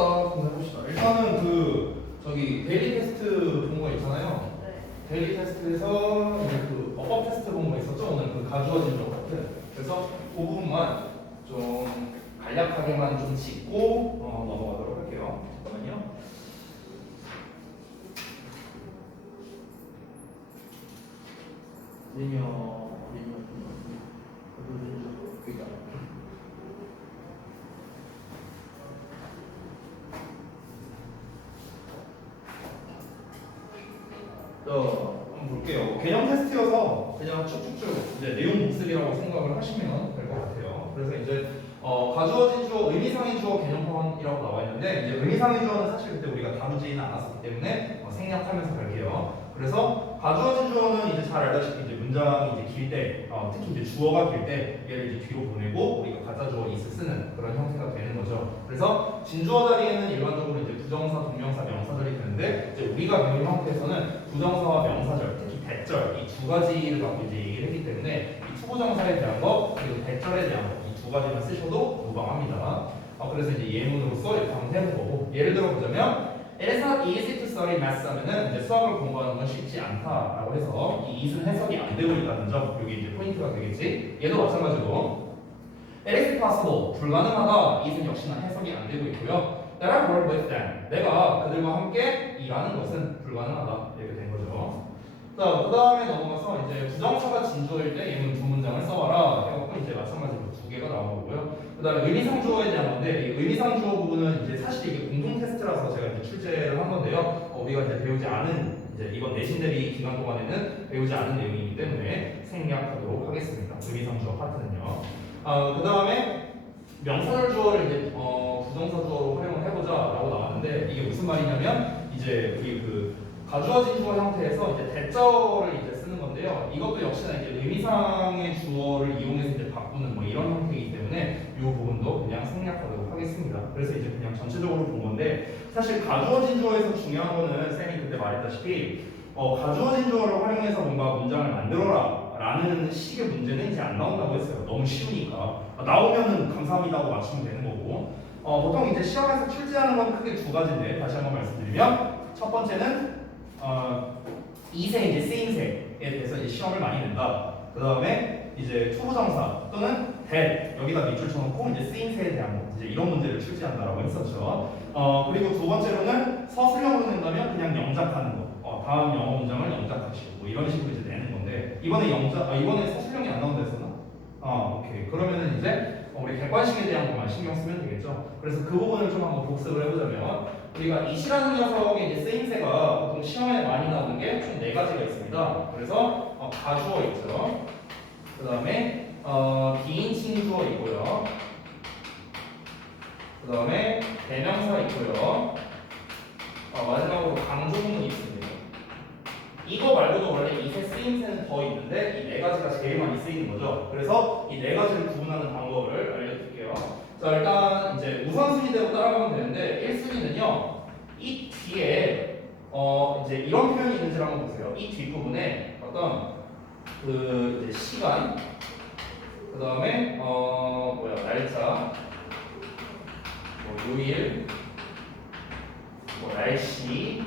한번 해봅시다. 일단은 저기 데일리 테스트 본 거 있잖아요. 네. 데일리 테스트에서 이제 어법 테스트 본 거 있었죠? 오늘 가주어진 적 같은. 그래서 그 부분만 좀 간략하게만 좀 짚고 넘어가도록 할게요. 잠깐만요. 리니어 한번 볼게요. 개념 테스트여서 그냥 쭉쭉쭉 이제 내용 복습이라고 생각을 하시면 될 것 같아요. 그래서 이제 가주어진 주어, 의미상의 주어 개념판이라고 나와 있는데 이제 의미상의 주어는 사실 그때 우리가 다루지는 않았었기 때문에 생략하면서 갈게요. 그래서 가주어진 주어는 이제 잘 알다시피 이제 문장이 이제 길 때, 특히 이제 주어가 길 때 얘를 이제 뒤로 보내고 우리가 가짜 주어 is를 쓰는 그런 형태가 되는 거죠. 그래서 진주어 자리에는 일반적으로 이제 부정사, 동명사, 명사절이 되는데 이제 우리가 배운 형태에서는 부정사와 명사절, 특히 대절 이 두 가지를 갖고 이제 얘기를 했기 때문에 이 투부정사에 대한 거 그리고 대절에 대한 거 이 두 가지만 쓰셔도 무방합니다. 그래서 이제 예문으로서 이렇게 한번 해본 거고 예를 들어 보자면 It is not easy to study math 하면은 이제 수학을 공부하는 건 쉽지 않다라고 해서 이 it은 해석이 안 되고 있다는 점 여기 이제 포인트가 되겠지. 얘도 마찬가지로 It is possible 불가능하다 it은 역시나 해석이 안 되고 있고요. That I work with them 내가 그들과 함께 일하는 것은 불가능하다 이렇게 된 거죠. 자, 그 다음에 넘어가서 이제 부정사가 진주어일 때 예문 두 문장을 써봐라 해갖고 이제 마찬가지로 두 개가 나온 거고요. 그 다음에 의미상 주어에 대한 건데 이 의미상 주어 부분은 이제 사실 이게 공동 테스트라서 제가 이제 출제를 한 건데요. 우리가 이제 배우지 않은 이제 이번 내신 대비 기간 동안에는 배우지 않은 내용이기 때문에 생략하도록 하겠습니다. 의미상 주어 파트는요. 그 다음에 명사절 주어를 이제 부정사 주어로 활용을 해보자라고 나왔는데 이게 무슨 말이냐면 이제 우리 가주어진 주어 형태에서 이제 대절을 이제 쓰는 건데요. 이것도 역시나 이제 의미상의 주어를 이용해서 이제 바꾸는 뭐 이런 형태이기 때문에 이 부분도 그냥 생략하도록 하겠습니다. 그래서 이제 그냥 전체적으로 본 건데 사실 가주어진 주어에서 중요한 거는 쌤이 그때 말했다시피 가주어진 주어를 활용해서 뭔가 문장을 만들어라 라는 식의 문제는 이제 안 나온다고 했어요. 너무 쉬우니까 나오면은 감사합니다고 맞추면 되는 거고 보통 이제 시험에서 출제하는 건 크게 두 가지인데 다시 한번 말씀드리면 첫 번째는 이세 이제 쓰임새에 대해서 이제 시험을 많이 낸다. 그 다음에 이제 투부정사 또는 대 여기다 밑줄 쳐놓고 이제 쓰임새에 대한 거 이제 이런 문제를 출제한다라고 했었죠. 그리고 두 번째로는 서술형으로 낸다면 그냥 영작하는 거. 다음 영어 문장을 영작하시고 뭐 이런 식으로 이제 내는 건데 이번에 이번에 서술형이 안 나온다 했었나? 오케이. 그러면은 이제 우리 객관식에 대한 것만 신경 쓰면 되겠죠. 그래서 그 부분을 좀 한번 복습을 해보자면 우리가 이시라는 녀석의 이제 쓰임새가 보통 시험에 많이 나오는 게 총 네 가지가 있습니다. 그래서 가주어 있죠. 그 다음에 비인칭 주어 있고요. 그 다음에 대명사 있고요. 마지막으로 강조문이 있습니다. 이거 말고도 원래 이세 쓰임새는 더 있는데 이 네 가지가 제일 많이 쓰이는 거죠. 그래서 이 네 가지를 구분하는 방법을 알려드릴게요. 자, 일단 이제 우선순위대로 따라가면 되는데 1순위는요. 이 뒤에 이제 이런 표현이 있는지를 한번 보세요. 이 뒷부분에 어떤 이제 시간, 그 다음에 날짜, 요일, 날씨,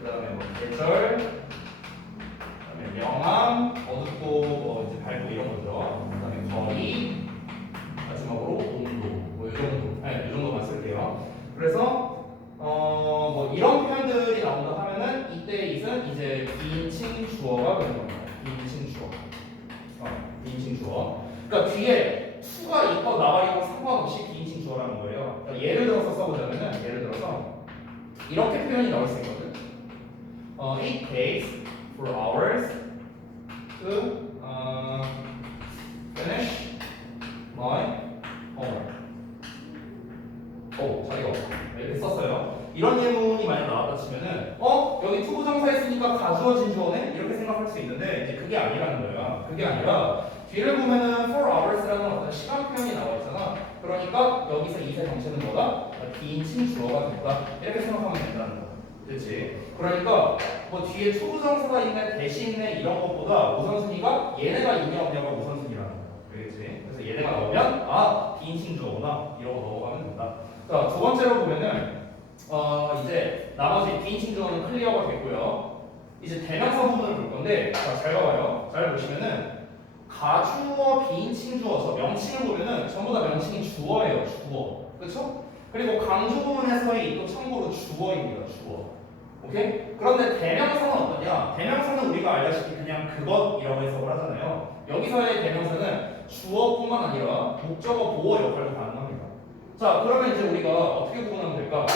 그 다음에 계절, 그다음에 명암, 어둡고 이제 밝고 이런 거죠. 그다음에 거리, 마지막으로 온도, 뭐 이 정도, 이 정도만 쓸게요. 그래서 뭐 이런 표현들이 나온다 하면은 이때 it은 이제 비인칭 주어가 되는 겁니다. 비인칭 주어, 비인칭 주어. 그러니까 뒤에 to가 있고 나와 있고 상관없이 비인칭 주어라는 거예요. 그러니까 예를 들어서 써보자면은 예를 들어서 이렇게 표현이 나올 수 있거든. It takes 4 hours to finish my homework. 자기가 이렇게 썼어요. 이런 예문이 만약 나왔다 치면은 여기 투부정사 했으니까 가주어진 주어네? 이렇게 생각할 수 있는데 이제 그게 아니라는 거야. 그게 아니라 뒤를 보면은 4 hours라는 어떤 시간 표현이 나와 있잖아. 그러니까 여기서 이세 정체는 뭐다? 비인칭 주어가 됐다. 이렇게 생각하면 된다는 거야. 그렇지? 그러니까 뭐 뒤에 투부정사가 있네, 대시 있네 이런 것보다 우선순위가 얘네가 있냐 없냐가 우선순위라는 거야. 그렇지? 그래서 얘네가 나오면 비인칭 주어구나 이러고 넘어가면 된다. 자, 두 번째로 보면은 이제 나머지 비인칭 주어는 클리어가 됐고요. 이제 대명사 부분을 볼 건데, 자, 잘 봐봐요. 잘 보시면은 가주어, 비인칭 주어, 저 명칭을 보면은 전부 다 명칭이 주어예요, 주어. 그렇죠? 그리고 강조 부분에서의 또 참고로 주어입니다, 주어. 오케이? 그런데 대명사는 어떠냐? 대명사는 우리가 알다시피 그냥 그것이라고 해석을 하잖아요. 여기서의 대명사는 주어뿐만 아니라 목적어, 보어 역할도 가능합니다. 자, 그러면 이제 우리가 어떻게 구분하면 될까?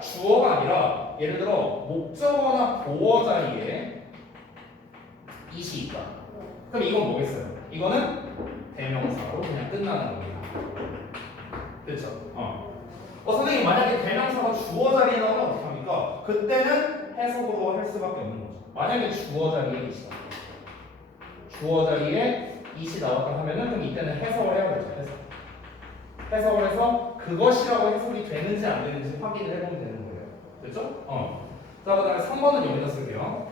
주어가 아니라 예를 들어 목적어나 보어 자리에 it이 있다. 그럼 이건 뭐겠어요? 이거는 대명사로 그냥 끝나는 겁니다. 그렇죠? 선생님 만약에 대명사가 주어 자리에 나오면 어떻게 합니까? 그때는 해석으로 할 수밖에 없는 거죠. 만약에 주어 자리에 it이 나왔다. 주어 자리에 it이 나왔다 하면은 그럼 이때는 해석을 해야 되죠. 해석을 해서 그것이라고 해석이 되는지 안 되는지 확인을 해보면 되는 거예요. 됐죠? 자, 그 다음에 3번은 여기다 쓸게요.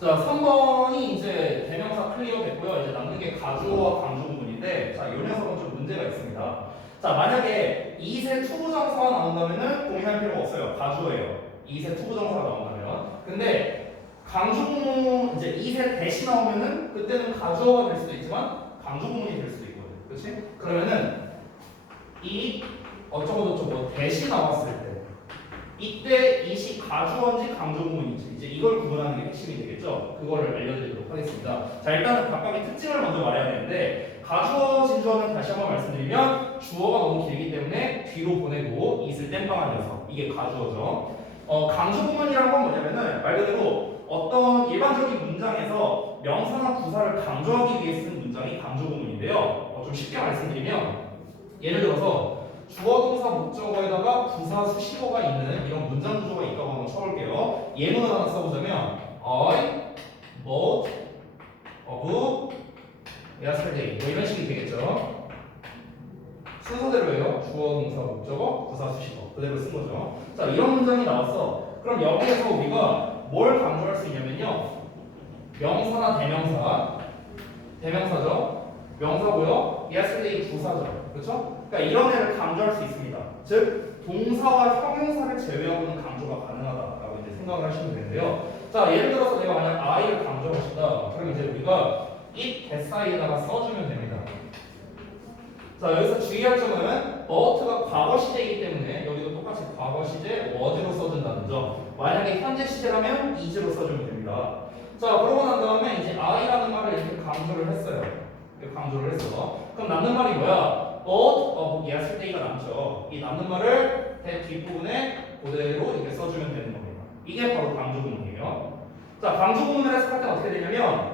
자, 3번이 이제 대명사 클리어 됐고요. 이제 남는 게 가주어와 강조 부분인데, 자, 이 녀석은 좀 문제가 있습니다. 자, 만약에 이세 투부정사가 나온다면은 고민할 필요가 없어요. 가주어예요. 이세 투부정사가 나온다면. 근데 강조 부분 이제 이세 대시 나오면은 그때는 가주어가 될 수도 있지만 강조 부분이 될 수도 있거든. 그렇지? 그러면은 이 어쩌고저쩌고 대시 나왔을 때 이때 이시 가주어인지 강조 부분인지 이제 이걸 구분하는 게 핵심이 되겠죠. 그거를 알려드리도록 하겠습니다. 자, 일단은 각각의 특징을 먼저 말해야 되는데 가주어 진주어는 다시 한번 말씀드리면 주어가 너무 길기 때문에 뒤로 보내고 it을 땜빵한 녀석 이게 가주어죠. 강조 부분이라는 건 뭐냐면은 말 그대로 어떤 일반적인 문장에서 명사나 부사를 강조하기 위해 쓰는 문장이 강조 부분인데요. 좀 쉽게 말씀드리면 예를 들어서 주어 동사 목적어에다가 부사 수식어가 있는 이런 문장 구조가 있다고 한번 쳐볼게요. 예문을 하나 써보자면 I bought a book yesterday 뭐 이런 식이 되겠죠. 순서대로예요. 주어 동사 목적어 부사 수식어 그대로 쓴 거죠. 자, 이런 문장이 나왔어. 그럼 여기에서 우리가 뭘 강조할 수 있냐면요. 명사나 대명사죠. 명사고요. yesterday 부사죠. 그렇죠? 그러니까 이런 애를 강조할 수 있습니다. 즉 동사와 형용사를 제외하고는 강조가 가능하다라고 이제 생각을 하시면 되는데요. 자, 예를 들어서 내가 만약 I를 강조하고 싶다. 그럼 이제 우리가 it 사이에다가 써주면 됩니다. 자, 여기서 주의할 점은 but가 과거 시제이기 때문에 여기도 똑같이 과거 시제 was로 써준다는 점. 만약에 현재 시제라면 is로 써주면 됩니다. 자, 그러고 난 다음에 이제 I라는 말을 이렇게 강조를 했어요. 이렇게 강조를 했어. 그럼 남는 말이 뭐야? But of yesterday가 남죠. 이 남는 말을 대 뒷부분에 그대로 이렇게 써주면 되는 겁니다. 이게 바로 강조 구문이에요. 자, 강조 구문을 해석할 때 어떻게 되냐면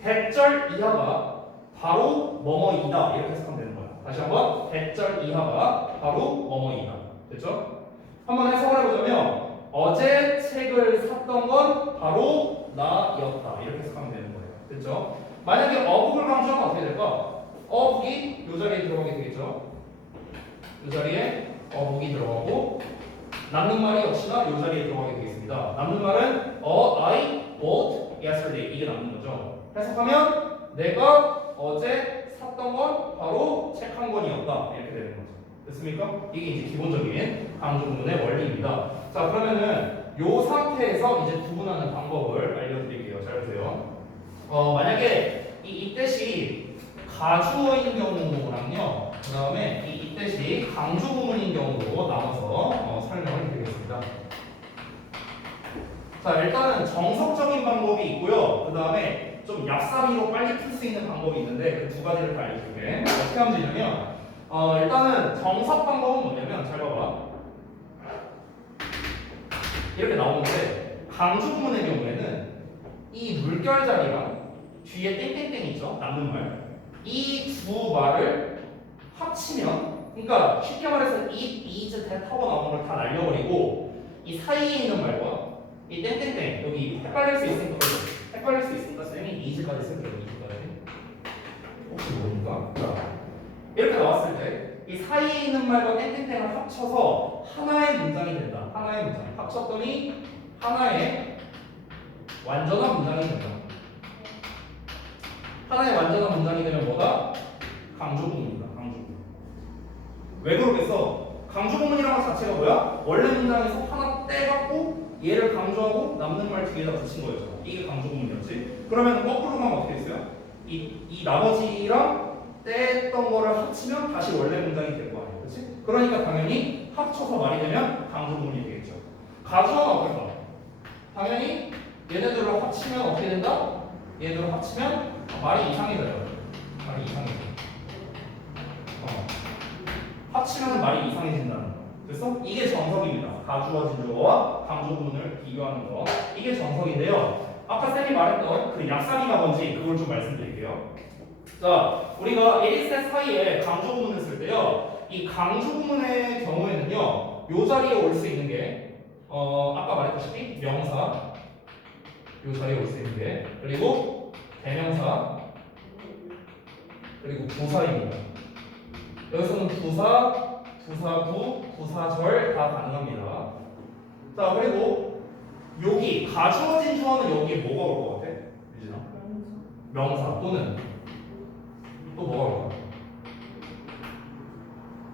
대절 이하가 바로 뭐뭐이다 이렇게 해석하면 되는 거예요. 다시 한번 대절 이하가 바로 뭐뭐이다. 됐죠? 한번 해석을 해보자면 어제 책을 샀던 건 바로 나였다 이렇게 해석하면 되는 거예요. 됐죠? 만약에 어북을 강조하면 어떻게 될까? 어북이 이 자리에 들어가게 되겠죠. 이 자리에 어북이 들어가고 남는 말이 역시나 이 자리에 들어가게 되겠습니다. 남는 말은 I bought yesterday 이게 남는 거죠. 해석하면 내가 어제 샀던 건 바로 책 한 권이었다 이렇게 되는 거죠. 됐습니까? 이게 이제 기본적인 강조 구문의 원리입니다. 자, 그러면은 이 상태에서 이제 구분하는 방법을 알려드릴게요. 잘 보세요. 만약에 이 뜻이 가주어인 경우랑요, 그 다음에 이 뜻이 강조 부분인 경우로 나눠서 설명을 드리겠습니다. 자, 일단은 정석적인 방법이 있고요. 그 다음에 좀 얍삽이로 빨리 풀 수 있는 방법이 있는데 그 두 가지를 다 알려줄게. 어떻게 하면 되냐면 일단은 정석 방법은 뭐냐면 잘 봐봐. 이렇게 나오는데 강조 부분의 경우에는 이 물결 자리랑 뒤에 땡땡땡 있죠? 남는 말. 이 두 말을 합치면 그러니까 쉽게 말해서 it, is, that 하고 나오는 걸 다 날려버리고 이 사이에 있는 말과 이 땡땡땡 여기 헷갈릴 수 있으니까 쌤이 is까지 쓸게요. is까지 혹시 모르니까 이렇게 나왔을 때 이 사이에 있는 말과 땡땡땡을 합쳐서 하나의 문장이 된다. 하나의 문장 합쳤더니 하나의 완전한 문장이 된다. 하나의 완전한 문장이 되면 뭐다? 강조 부분입니다. 강조 부분. 왜 그러겠어? 강조 구문이라는 것 자체가 뭐야? 원래 문장에서 하나 떼갖고 얘를 강조하고 남는 말 뒤에다 붙인 거였죠. 이게 강조 구문이었지. 그러면 거꾸로 가면 어떻게 됐어요? 이 나머지랑 떼했던 거를 합치면 다시 원래 문장이 될 거 아니에요. 그렇지? 그러니까 당연히 합쳐서 말이 되면 강조 구문이 되겠죠. 가주어는 어떨까? 당연히 얘네들을 합치면 어떻게 된다? 얘네들을 합치면 말이 이상해져요. 말이 이상해져. 합치면 말이 이상해진다는 거. 그래서 이게 정석입니다. 가주어 진주어와 강조 구문을 비교하는 거. 이게 정석인데요. 아까 쌤이 말했던 그 약사기가 뭔지 그걸 좀 말씀드릴게요. 자, 우리가 에리셋 사이에 강조 구문을 쓸 때요. 이 강조 구문의 경우에는요. 요 자리에 올 수 있는 게 아까 말했다시피 명사 요 자리에 올 수 있는 게 그리고 대명사 그리고 부사입니다. 여기서는 부사, 부사구, 부사절 다 가능합니다. 자, 그리고 여기 가주어진 주어는 여기에 뭐가 올 것 같아? 유진아? 명사 또는 또 뭐가 올 것 같아?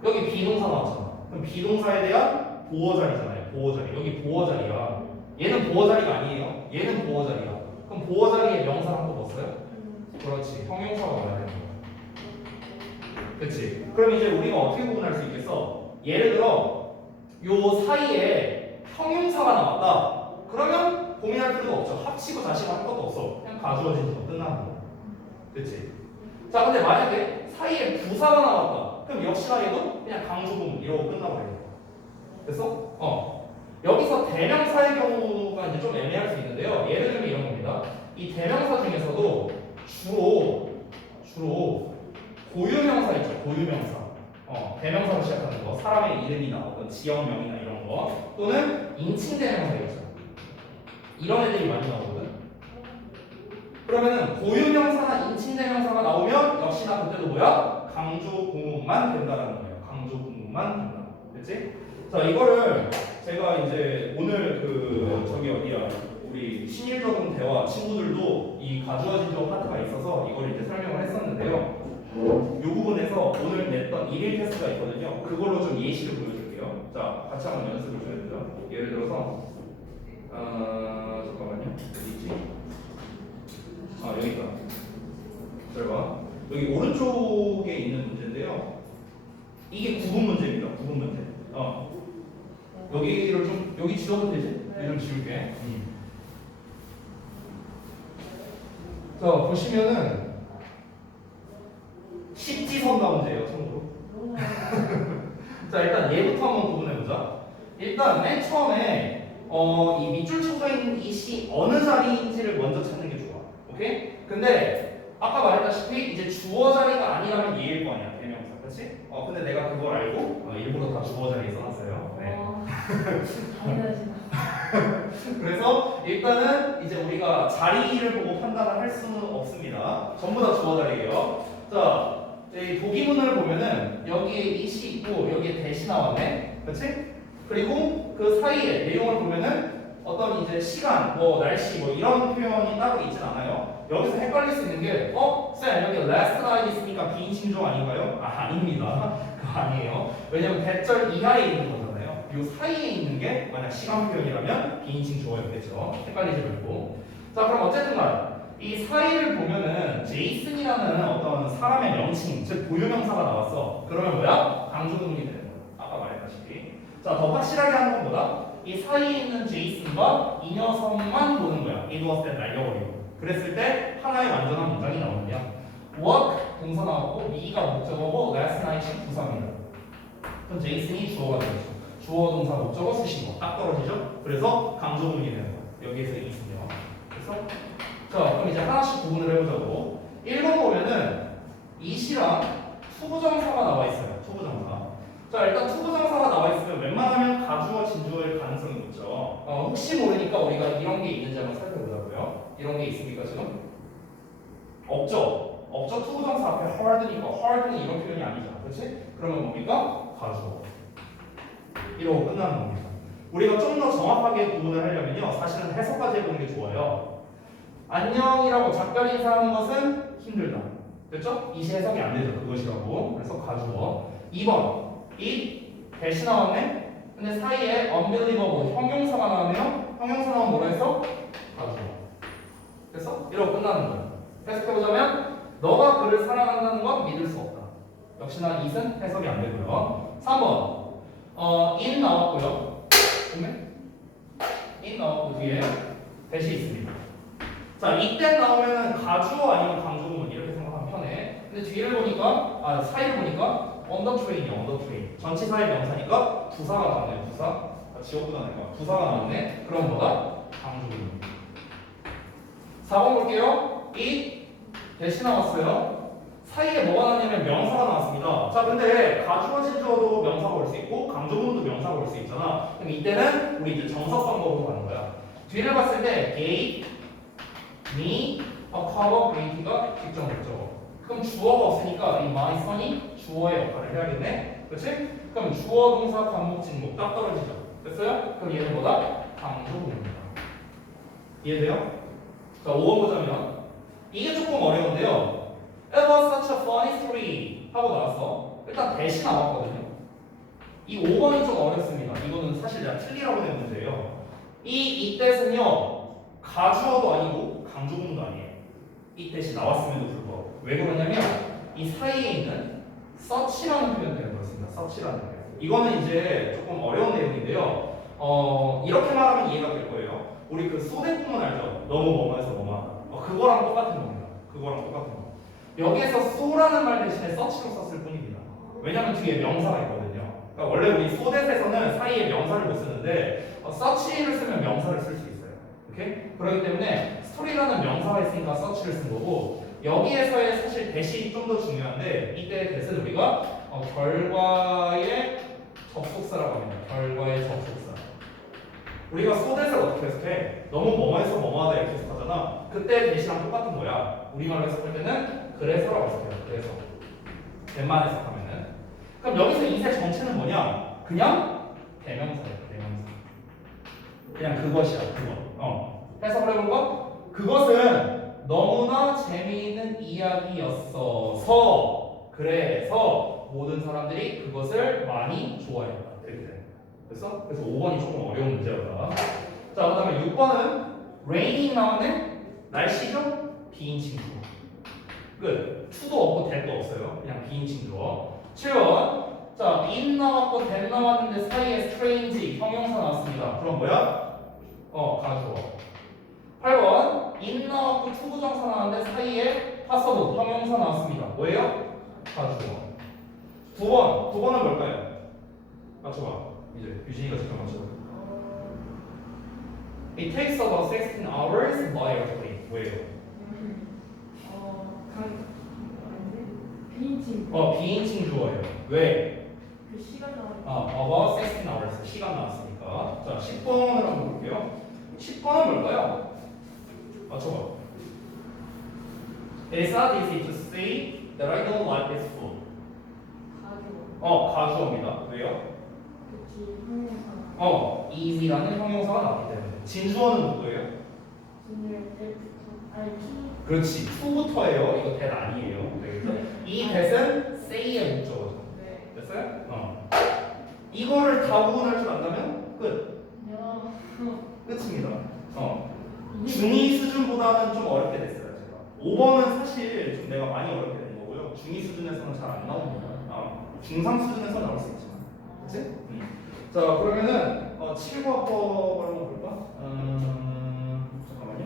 여기 비동사 나왔잖아. 그럼 비동사에 대한 보어자리잖아요. 보어자리. 여기 보어자리야. 얘는 보어자리가 아니에요. 얘는 보어자리야. 그럼 보어자리에 명사 한번 넣었어요? 그렇지. 형용사가 와야 되는 거야. 그치? 그럼 이제 우리가 어떻게 구분할 수 있겠어? 예를 들어 요 사이에 형용사가 나왔다. 그러면 고민할 필요가 없죠. 합치고 다시 할 것도 없어. 그냥 가주어진 거 끝나는 거야. 그치? 자, 근데 만약에 사이에 부사가 나왔다. 그럼 역시나 얘도 그냥 강조구문 이러고 끝나버려요. 됐어? 여기서 대명사의 경우가 이제 좀 애매할 수 있는데요. 예를 들면 이런 겁니다. 이 대명사 중에서도 주로 고유명사 있죠. 고유명사. 대명사로 시작하는 거. 사람의 이름이 나오든 지역명이나 이런 거. 또는 인칭대명사 있죠. 이런 애들이 많이 나오거든. 그러면은 고유명사나 인칭대명사가 나오면 역시나 그때도 뭐야? 강조구문만 된다라는 거예요. 강조구문만 된다. 됐지? 자, 이거를 제가 이제 오늘 저기 어디야? 우리 신일적인 대화 친구들도 이 가주어진 주어 파트가 있어서 이걸 이제 설명을 했었는데요. 이 부분에서 오늘 냈던 1일 테스트가 있거든요. 그걸로 좀 예시를 보여줄게요. 자, 같이 한번 연습을 좀 해보죠. 예를 들어서 잠깐만요. 어디 있지? 여기 있다. 잘 봐. 여기 오른쪽에 있는 문제인데요. 이게 구분 문제입니다. 구분 문제. 여기를 좀 여기 지워도 되지? 네. 좀 지울게. 자, 보시면은 십지선다 문제예요, 참고로. 자, 일단 얘부터 한번 구분해보자. 일단 맨 처음에 이 밑줄 쳐져 있는 이 시 어느 자리인지를 먼저 찾는 게 좋아. 오케이? 근데 아까 말했다시피 이제 주어 자리가 아니라면 얘일 거 아니야, 대명사. 그렇지? 근데 내가 그걸 알고 일부러 다 주어 자리에 써놨어요. 네. 그래서 일단은 이제 우리가 자리를 보고 판단을 할 수는 없습니다. 전부 다 주어 자리예요. 자, 이 보기문을 보면은 여기에 이시 있고 여기에 대시 나왔네, 그렇지? 그리고 그 사이에 내용을 보면은 어떤 이제 시간, 뭐 날씨, 뭐 이런 표현이 따로 있진 않아요. 여기서 헷갈릴 수 있는 게, 쌤 여기 last night 있으니까 비인칭조 아닌가요? 아닙니다. 그거 아니에요. 왜냐면 대절 이하에 있는 거잖아요. 이 사이에 있는 게 만약 시간 표현이라면 비인칭조어였겠죠. 헷갈리지 말고. 자, 그럼 어쨌든간 이 사이를 보면은 제이슨이라는 어떤 사람의 명칭, 즉 고유명사가 나왔어. 그러면 뭐야? 강조구문이 되는 거야. 아까 말했다시피. 자, 더 확실하게 하는 건 뭐다? 이 사이에 있는 제이슨과 이 녀석만 보는 거야. 이 누웠을 때 날려버리고. 그랬을 때 하나의 완전한 문장이 나오느냐? work 동사 나왔고 me가 목적어고 last night이 부사입니다. 그럼 제이슨이 주어가 되겠죠. 주어 동사 목적어 수식어 딱 떨어지죠? 그래서 강조구문이 되는 거야. 여기에서 있으며. 그래서 자, 그럼 이제 하나씩 구분을 해보자고. 1번 보면은 이시랑 투부정사가 나와 있어요. 투부정사. 자, 일단 투부정사가 나와 있으면 웬만하면 가주어 진주어일 가능성이 높죠. 혹시 모르니까 우리가 이런 게 있는지 한번 살펴보자고요. 이런 게 있습니까 지금? 없죠. 없죠. 투부정사 앞에 hard니까 hard는 이런 표현이 아니잖아. 그렇지? 그러면 뭡니까? 가주어. 이러고 끝나는 겁니다. 우리가 좀 더 정확하게 구분을 하려면요. 사실은 해석까지 해보는 게 좋아요. 안녕이라고 작별 인사하는 것은 힘들다. 됐죠? 이시 해석이 안 되죠. 그것이라고. 그래서 가주어. 2번. it 대시 나왔네? 근데 사이에 unbelievable 형용사가 나오면 형용사 나오면 뭐라 했어? 가주어. 됐어? 이러고 끝나는 거야. 해석해보자면 너가 그를 사랑한다는 건 믿을 수 없다. 역시나 it은 해석이 안 되고요. 3번 in 나왔고요. 보면 in 나왔고 뒤에 대시 있습니다. 자, 이때 나오면은 가주어 아니면 강조구문 이렇게 생각하면 편해. 근데 뒤를 보니까 사이를 보니까 on the train이야, on the train. 전치사의 명사니까 부사가 나오네, 부사. 지옥보다 내가 부사가 나오네. 그럼 뭐다? 강조구문. 4번 볼게요. 이 대시 나왔어요. 사이에 뭐가 나냐면 명사가 나왔습니다. 자, 근데 가주어 진주어도 명사가 올 수 있고 강조구문도 명사가 올 수 있잖아. 그럼 이때는 우리 이제 정석 방법으로 가는 거야. 뒤를 봤을 때 gave me a cup of green tea가 직접 목적어. 그럼 주어가 없으니까 이 my son이 주어의 역할을 해야겠네. 그렇지? 그럼 주어 동사 관목 직목 딱 떨어지죠. 됐어요? 그럼 얘는 뭐다? 강조구문입니다. 이해돼요? 자, 5번 보자면 이게 조금 어려운데요. It was such a funny story 하고 나왔어. 일단 대시 나왔거든요. 이 5번은 좀 어렵습니다. 이거는 사실 내가 틀리라고 낸 문제예요. 이때는요 가주어도 아니고 강조구문도 아니에요. 이 대시 나왔음에도 불구하고 왜 그러냐면 이 사이에 있는 such라는 표현 때문에 그렇습니다. such라는 표현. 이거는 이제 조금 어려운 내용인데요. 이렇게 말하면 이해가 될 거예요. 우리 그 소대구문 알죠? 너무 뭐뭐해서 뭐뭐하다. 그거랑 똑같은 겁니다. 그거랑 똑같은 거. 여기에서 so라는 말 대신에 such로 썼을 뿐입니다. 왜냐면 뒤에 명사가 있거든요. 그러니까 원래 우리 소댓에서는 사이에 명사를 못 쓰는데 such를 쓰면 명사를 쓸 수 있어요. 오케이? 그렇기 때문에 스토리라는 명사가 있으니까 such를 쓴 거고 여기에서의 사실 대시 좀 더 중요한데 이때의 대시는 우리가 결과의 접속사라고 합니다. 결과의 접속사. 우리가 소댓을 어떻게 해석해? 너무 뭐뭐해서 뭐뭐하다 이렇게 해석하잖아. 그때 대시랑 똑같은 거야. 우리말로 해석할 때는 그래서라고 해석해요. 그래서 웬만 해석하면은 그럼 여기서 이세 정체는 뭐냐? 그냥 대명사예요. 대명사. 그냥 그것이야. 그거. 해석을 해볼까? 그것은 너무나 재미있는 이야기였어서 그래서 모든 사람들이 그것을 많이 좋아했다. 이렇게 돼. 됐어? 그래서 5번이 조금 어려운 문제였다. 자, 그 다음에 6번은 raining 나왔네? 날씨죠? 비인칭 주어. 끝. to도 없고 that도 없어요. 그냥 비인칭 주어. 7번. 자, in 나왔고 that 나왔는데 사이에 strange 형용사 나왔습니다. 그럼 뭐야? 가주어. 8번. in 나왔고 to 부정사 나왔는데 사이에 passable 형용사 나왔습니다. 뭐예요? 가주어. 9번. 9번은 뭘까요? 맞춰봐. 이제 유진이가 직접 맞춰봐. It takes about 16 hours by airplane. 뭐예요? 비인칭. 비인칭 주어예요. 왜? 그 시간 나와. about 16 hours. 시간 나왔으니까. 자, 10번을 한번 볼게요. 10번은 뭘까요? 맞춰봐. It's not easy to say that I don't like this food. 가지고. 가주어입니다. 왜요? 그치. 형용사. easy라는 형용사가 나왔기 때문에. 진주어는 누구예요? 진열 F. 아니 T. 그렇지. to부터예요. 이거 that 아니에요. 되겠죠? 이 that은 say의 목적어죠. 네. 됐어요? 이거를 다 구분할 줄 안다면 끝. 야. 끝입니다. 중위 수준보다는 좀 어렵게 됐어요. 제가. 5번은 사실 좀 내가 많이 어렵게 된 거고요. 중위 수준에서는 잘 안 나옵니다. 중상 수준에서 나올 수 있지만. 그치? 자, 그러면은 7번 거를 한번 볼까? 잠깐만요.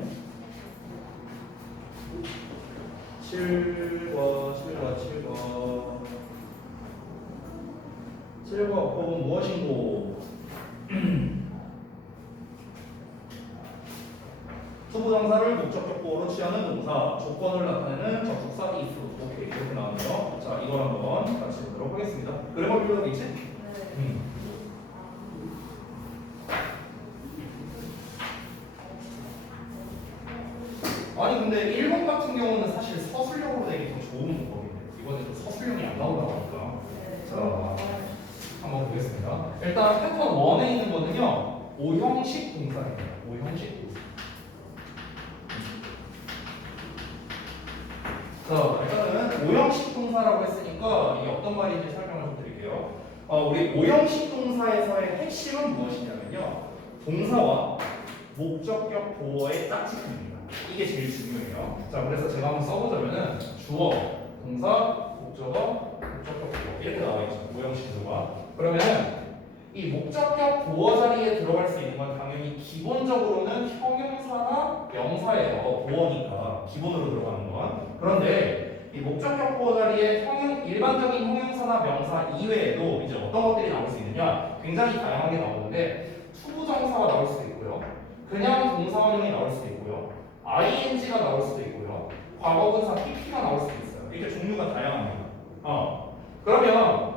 7번 법은 무엇인고? 투부정사를 목적격 보호로 취하는 동사, 조건을 나타내는 접속사 if. 오케이, 이렇게 나오네요. 자, 이걸 한번 같이 보도록 하겠습니다. 그래머 필요가 있지? 네. 아니 근데 1번 같은 경우는 사실 서술형으로 되기 좀 좋은 문법인데 이번에 좀 서술형이 안 나오다 보니까 자 한번 보겠습니다. 일단 패턴 1에 있는 거는요 5형식 동사입니다. 5형식 동사. 자 일단은 5형식 동사라고 했으니까 이게 어떤 말인지 설명을 좀 드릴게요. 우리 오형식 동사에서의 핵심은 무엇이냐면요. 동사와 목적격 보어의 짝짓기입니다. 이게 제일 중요해요. 자, 그래서 제가 한번 써보자면은 주어, 동사, 목적어, 목적격 보어 이렇게 나와 있죠. 오형식으로가. 그러면은 이 목적격 보어 자리에 들어갈 수 있는 건 당연히 기본적으로는 형용사나 명사예요. 보어니까 기본으로 들어가는 건. 그런데 이 목적격 보어 자리에 일반적인 형용사나 명사 이외에도 이제 어떤 것들이 나올 수 있느냐? 굉장히 다양하게 나오는데 투부정사가 나올 수도 있고요. 그냥 동사원형이 나올 수도 있고요. ing가 나올 수도 있고요. 과거분사 pp가 나올 수도 있어요. 이렇게 종류가 다양합니다. 그러면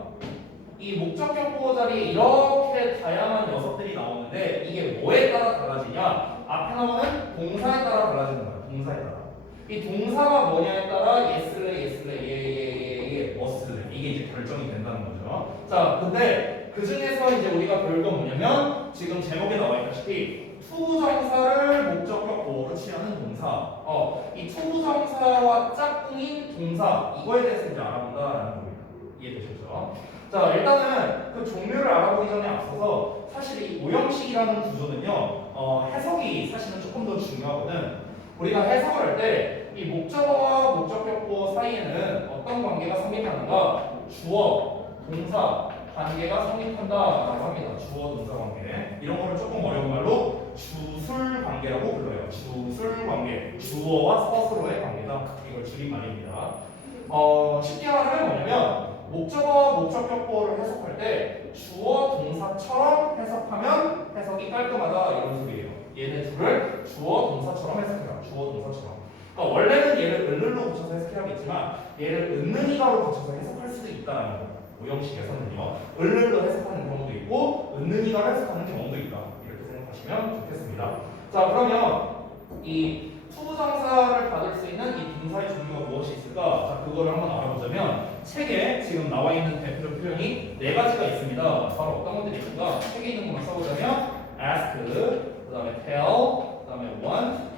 이 목적격 보호 자리에 이렇게 다양한 녀석들이 나오는데 이게 뭐에 따라 달라지냐? 앞에 나오는 동사에 따라 달라지는 거예요. 동사에 따라. 이 동사가 뭐냐에 따라 예스래, 예, 머스래 이게 이제 결정이 된다는 거죠. 자, 근데 그 중에서 이제 우리가 배울 건 뭐냐면 지금 제목에 나와 있다시피 투부정사를 목적격 보호로 취하는 동사. 이 투부정사와 짝꿍인 동사 이거에 대해서 이제 알아본다라는 겁니다. 이해되셨죠? 자, 일단은 그 종류를 알아보기 전에 앞서서 사실 이 오형식이라는 구조는요, 해석이 사실은 조금 더 중요하거든. 우리가 해석을 할 때 이 목적어와 목적격 보호 사이에는 어떤 관계가 성립하는가? 주어, 동사 관계가 성립한다라고 합니다. 주어, 동사 관계. 이런 거를 조금 어려운 말로 주술 관계라고 불러요. 주술 관계. 주어와 서술어의 관계다. 이걸 줄임말입니다. 쉽게 말하면 뭐냐면 목적어와 목적격 보호를 해석할 때 주어 동사처럼 해석하면 해석이 깔끔하다 이런 소리예요. 얘네 둘을 주어 동사처럼 해석해라. 주어 동사처럼. 그러니까 원래는 얘를 을을로 붙여서 해석해야겠지만 얘를 은는이가로 붙여서 해석할 수도 있다는 거예요. 오형식에서는요. 을을로 해석하는 경우도 있고 은는이가로 해석하는 경우도 있다. 이렇게 생각하시면 좋겠습니다. 자, 그러면 이 투부정사를 받을 수 있는 이 동사의 종류가 무엇이 있을까? 자, 그거를 한번 알아보자면 책에 지금 나와 있는 대표적 표현이 네 가지가 있습니다. 바로 어떤 것들이 있을까? 책에 있는 것만 써보자면 ask, 그 다음에 tell, 그 다음에 want,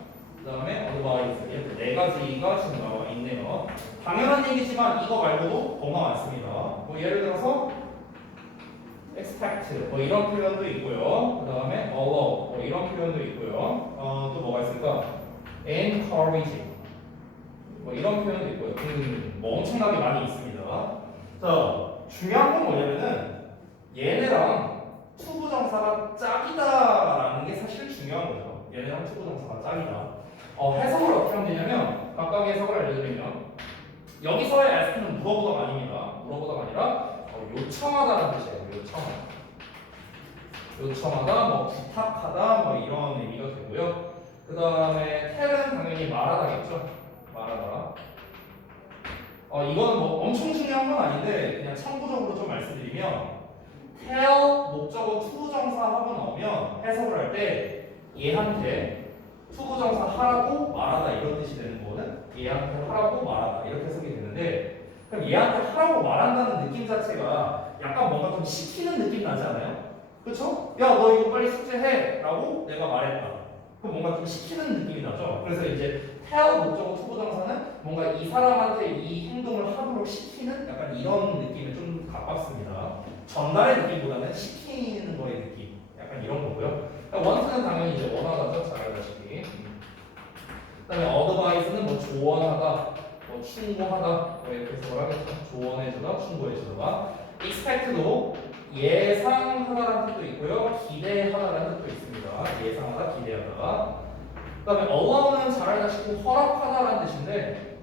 그 다음에 advise 이렇게 네 가지가 지금 나와 있네요. 당연한 얘기지만 이거 말고도 더 많습니다. 뭐 예를 들어서 expect 뭐 이런 표현도 있고요. 그 다음에 allow 뭐 이런 표현도 있고요. 또 뭐가 있을까? encourage 뭐 이런 표현도 있고요. 뭐 엄청나게 많이 있습니다. 자, 중요한 건 뭐냐면은 얘네랑 투부정사가 짝이다라는 게 사실 중요한 거죠. 얘네랑 투부정사가 짝이다. 해석을 어떻게 하면 되냐면 각각의 해석을 알려드리면 여기서의 ask는 물어보다가 아닙니다. 물어보다가 아니라 요청하다라는 뜻이에요. 요청하다, 뭐 부탁하다, 뭐 이런 의미가 되고요. 그 다음에 tell은 당연히 말하다겠죠. 말하다. 이거는 뭐 엄청 중요한 건 아닌데 그냥 참고적으로 좀 말씀드리면 tell 목적어 투부정사 하고 나오면 해석을 할 때 얘한테 투부정사 하라고 말하다 이런 뜻이 되는 거는 얘한테 하라고 말하다 이렇게 해석이 되는데 그럼 얘한테 하라고 말한다는 느낌 자체가 약간 뭔가 좀 시키는 느낌 나지 않아요? 그쵸? 야, 너 이거 빨리 숙제해 라고 내가 말했다. 그럼 뭔가 좀 시키는 느낌이 나죠? 그래서 이제 tell 목적어 투부정사는 뭔가 이 사람한테 이 행동을 하도록 시키는 약간 이런 느낌에 좀 가깝습니다. 전달의 느낌보다는 시키는 거의 느낌. 약간 이런 거고요. want는 당연히 이제 원하다죠. 잘 알다시피. 그 다음에 advise는 뭐 조언하다, 뭐 충고하다, 뭐 이렇게 해석을 하겠죠. 조언해주다, 충고해주다. expect도 예상하다라는 뜻도 있고요. 기대하다라는 뜻도 있습니다. 예상하다, 기대하다. 그 다음에 allow는 잘 알다시피 허락하다라는 뜻인데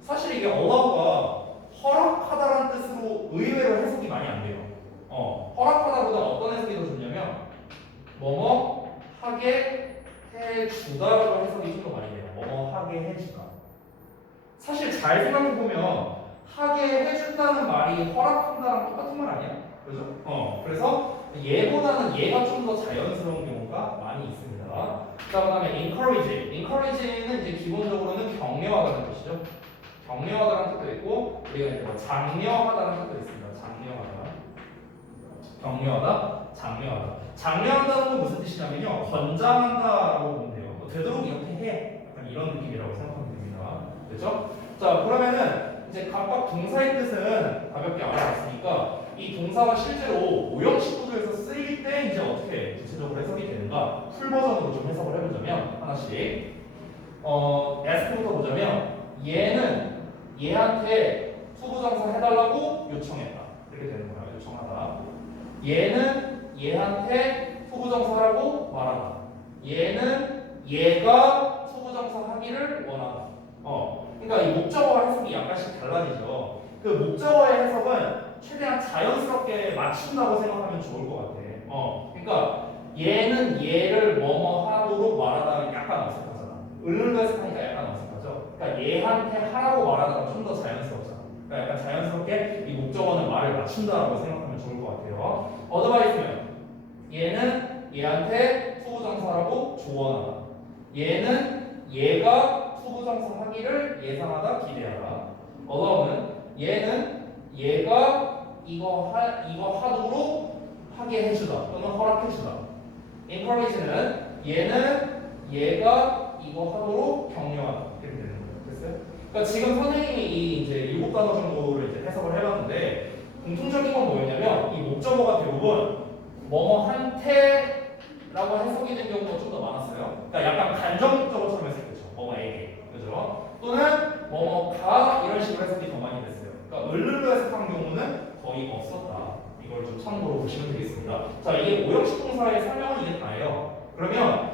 사실 이게 allow가 허락하다라는 뜻으로 의외로 해석이 많이 안 돼요. 허락하다보다 어떤 해석이 더 좋냐면 뭐뭐 하게 해주다라고 해석이 좀 더 많이 돼요. 뭐뭐 하게 해주다. 사실 잘 생각해보면 하게 해준다는 말이 허락한다랑 똑같은 말 아니야? 그죠? 그래서 얘보다는 얘가 좀 더 자연스러운 경우가 많이 있습니다. 그 다음에 encourage. encourage는 이제 기본적으로는 격려하다는 뜻이죠. 격려하다는 뜻도 있고 우리가 이제 뭐 장려하다는 뜻도 있습니다. 격려하다, 장려하다. 장려한다는 건 무슨 뜻이냐면요. 권장한다라고 보면 돼요. 되도록 이렇게 해. 약간 이런 느낌이라고 생각하면 됩니다. 그렇죠? 자, 그러면은 이제 각각 동사의 뜻은 가볍게 알아봤으니까 보니까 이 동사가 실제로 오형식 구조에서 쓰일 때 이제 어떻게 구체적으로 해석이 되는가 풀 버전으로 좀 해석을 해보자면 하나씩 S부터 보자면 얘는 얘한테 투부정사 해달라고 요청했다 이렇게 되는 거야. 요청하다. 얘는 얘한테 투부정사라고 말하다. 얘는 얘가 투부정사 하기를 원하다. 그러니까 이 목적어와 해석이 약간씩 달라지죠. 그 목적어의 해석은 최대한 자연스럽게 맞춘다고 생각하면 좋을 것 같아. 그러니까 얘는 얘를 뭐뭐 하도록 말하다는 약간 어색하잖아. 을룰루에서 하니까 약간 어색하죠. 그러니까 얘한테 하라고 말하다가 좀 더 자연스럽잖아. 그러니까 약간 자연스럽게 이 목적어는 말을 맞춘다라고 생각하면 좋을 것 같아요. 어드바이스면 얘는 얘한테 투부정사라고 조언하다. 얘는 얘가 투부정사 하기를 예상하다, 기대하다. allow는 얘는 얘가 이거 하도록 하게 해주다 또는 허락해주다. encourage는 얘는 얘가 이거 하도록 격려하다. 이렇게 되는 거예요. 됐어요? 그러니까 지금 선생님이 이제 7단어 정도를 이제 해석을 해봤는데 공통적인 건 뭐였냐면 이 목적어가 대부분 뭐뭐한테라고 해석이 된 경우가 좀 더 많았어요. 그러니까 약간 간접 목적어처럼 해석됐죠. 뭐뭐에게, 그죠? 또는 뭐뭐가 이런 식으로 해석이 더 많이 됐어요. 그러니까 을룰루 해석한 경우는 거의 없었다. 이걸 좀 참고로 보시면 되겠습니다. 자, 이게 오형식 동사의 설명은 이게 다예요. 그러면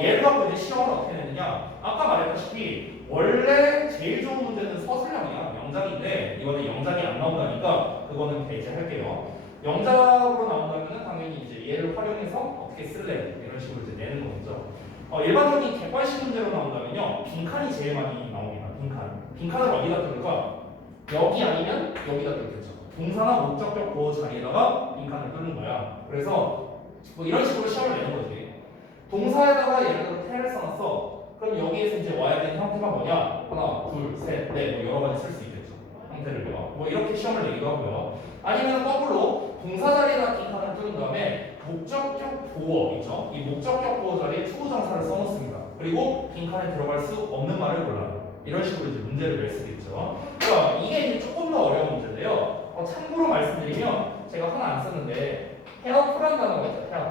얘를 갖고 이제 시험을 어떻게 내느냐? 아까 말했다시피 원래 제일 좋은 문제는 서술형이야. 영작인데 이번에 영작이 안 나온다니까 그거는 배제할게요. 영작으로 나온다면은 당연히 이제 얘를 활용해서 어떻게 쓸래 이런 식으로 이제 내는 거겠죠. 일반적인 객관식 문제로 나온다면요, 빈칸이 제일 많이 나옵니다. 빈칸을 어디다 뚫을까? 여기 아니면 여기다 뚫겠죠. 동사나 목적격 보호 자리에다가 빈칸을 뚫는 거야. 그래서 뭐 이런 식으로 시험을 내는 거지. 동사에다가 예를 들어 태를 써놨어. 그럼 여기에서 이제 와야 되는 형태가 뭐냐? 하나, 둘, 셋, 넷, 뭐 여러 가지 쓸 수 있겠죠. 형태를요. 뭐 이렇게 시험을 내기도 하고요. 아니면 거꾸로 동사 자리에다 빈칸을 뚫은 다음에 목적격 보어 있죠. 이 목적격 보어 자리에 투부정사를 써놓습니다. 그리고 빈칸에 들어갈 수 없는 말을 골라요. 이런 식으로 이제 문제를 낼 수도 있죠. 그러니까 이게 이제 조금 더 어려운 문제인데요. 참고로 말씀드리면 제가 하나 안 썼는데 help라는 단어가 있죠. help.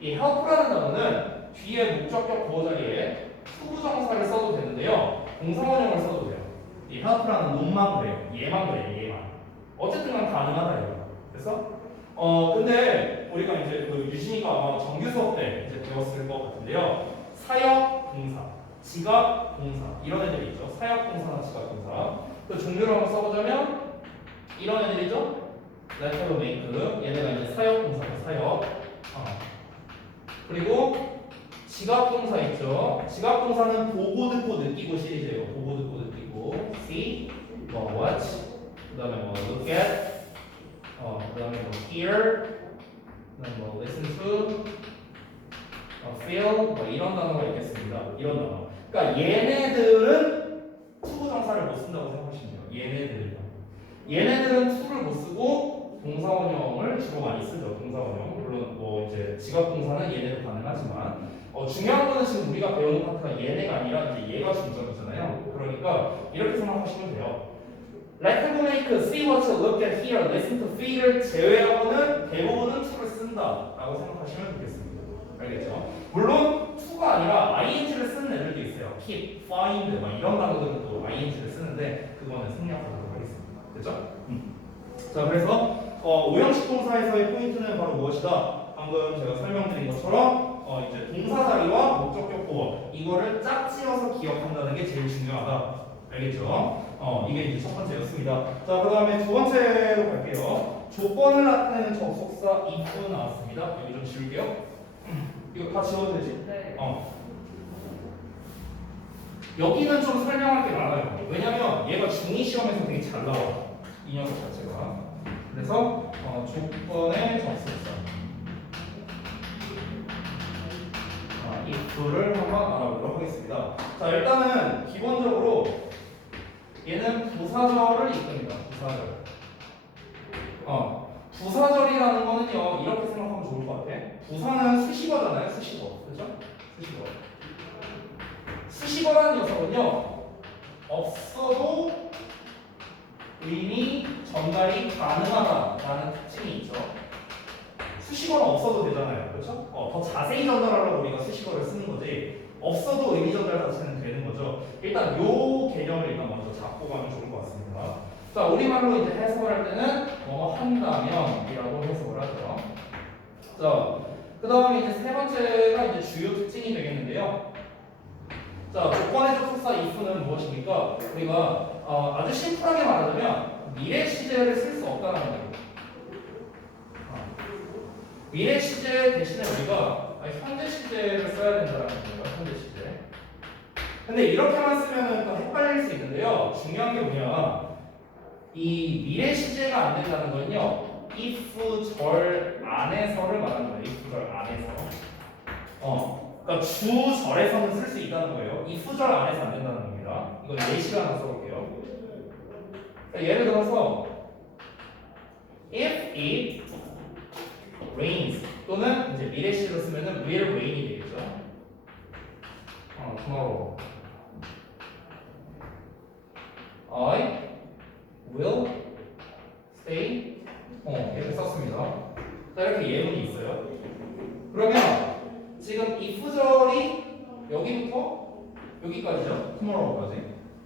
이 help라는 단어는 뒤에 목적격 보어 자리에 투부정사를 써도 되는데요. 동사원형을 써도 돼요. 이 help라는 놈만 그래요. 얘만 그래요. 얘만. 어쨌든 간 가능하다 이거. 그래서 근데 우리가 이제 그 유진이가 아마 정규 수업 때 이제 배웠을 것 같은데요. 사역 동사, 지각 동사 이런 애들이 있죠. 사역 동사나 지각 동사. 그 종류를 한번 써보자면 이런 애들이죠. Let have make 얘네가 이제 사역 동사죠. 사역. 그리고 지각 동사 있죠. 지각 동사는 보고 듣고 느끼고 시리즈예요. 보고 듣고 느끼고 see, 뭐 watch, 그다음에 뭐 look at, 그다음에 뭐 hear, 그다음에 뭐 listen to, feel, 뭐 이런 단어가 있겠습니다. 이런 단어. 그러니까 얘네들은 투부정사를 못 쓴다고 생각하시면 돼요. 얘네들은 투를 못 쓰고 동사원형을 주로 많이 쓰죠. 동사원형. 물론 뭐 이제 지각동사는 얘네도 가능하지만 중요한 거는 지금 우리가 배우는 파트가 얘네가 아니라 이제 얘가 중점이잖아요. 그러니까 이렇게 생각하시면 돼요. Let have make, see what, look at, hear, listen to, feel을 제외하고는 대부분은 to를 쓴다라고 생각하시면 되겠습니다. 알겠죠? 물론 to가 아니라 ing를 쓰는 애들도 있어요. keep, find, 막 이런 단어들은 또 ing를 쓰는데 그거는 생략하도록 하겠습니다. 됐죠? 자, 그래서 오형식 동사에서의 포인트는 바로 무엇이다? 방금 제가 설명드린 것처럼 이제 동사 자리와 목적격 보어 이거를 짝지어서 기억한다는 게 제일 중요하다. 알겠죠? 이게 이제 첫 번째였습니다. 자, 그 다음에 두 번째로 갈게요. 조건을 나타내는 접속사 if 나왔습니다. 여기 좀 지울게요. 이거 다 지워도 되지? 네. 여기는 좀 설명할 게 많아요. 왜냐면 얘가 중2 시험에서 되게 잘 나와. 이 녀석 자체가. 그래서 조건의 접속사 if를 한번 알아보도록 하겠습니다. 자, 일단은 기본적으로 얘는 부사절을 이끕니다. 부사절이라는 거는요, 이렇게 생각하면 좋을 것 같아. 부사는 수식어잖아요. 수식어. 그죠? 수식어라는 녀석은요, 없어도 의미 전달이 가능하다라는 특징이 있죠. 수식어는 없어도 되잖아요. 그렇죠? 더 자세히 전달하려고 우리가 수식어를 쓰는 거지. 없어도 의미 전달 자체는 되는 거죠. 일단 요 개념을 일단 먼저 잡고 가면 좋을 것 같습니다. 자, 우리말로 이제 해석을 할 때는 뭐 한다면이라고 해석을 하죠. 자, 그 다음에 이제 세 번째가 이제 주요 특징이 되겠는데요. 자, 조건의 접속사 if는 무엇입니까? 우리가 아주 심플하게 말하자면 미래 시제를 쓸 수 없다는 거예요. 미래 시제 대신에 우리가 현재 시제를 써야 된다는 거예요. 현재 시제. 근데 이렇게만 쓰면은 또 헷갈릴 수 있는데요. 중요한 게 뭐냐? 이 미래 시제가 안 된다는 건요. if 절 안에서를 말하는 거예요. if 절 안에서. 그러니까 주절에서는 쓸 수 있다는 거예요. if 절 안에서 안 된다는 겁니다. 이거 예시를 하나 써볼게요. 예를 들어서 if it rains 또는 이제 미래 시로 쓰면은 will rain이 되겠죠. tomorrow I will stay 이렇게 썼습니다. 자, 이렇게 예문이 있어요. 그러면 지금 if절이 여기부터 여기까지죠. tomorrow까지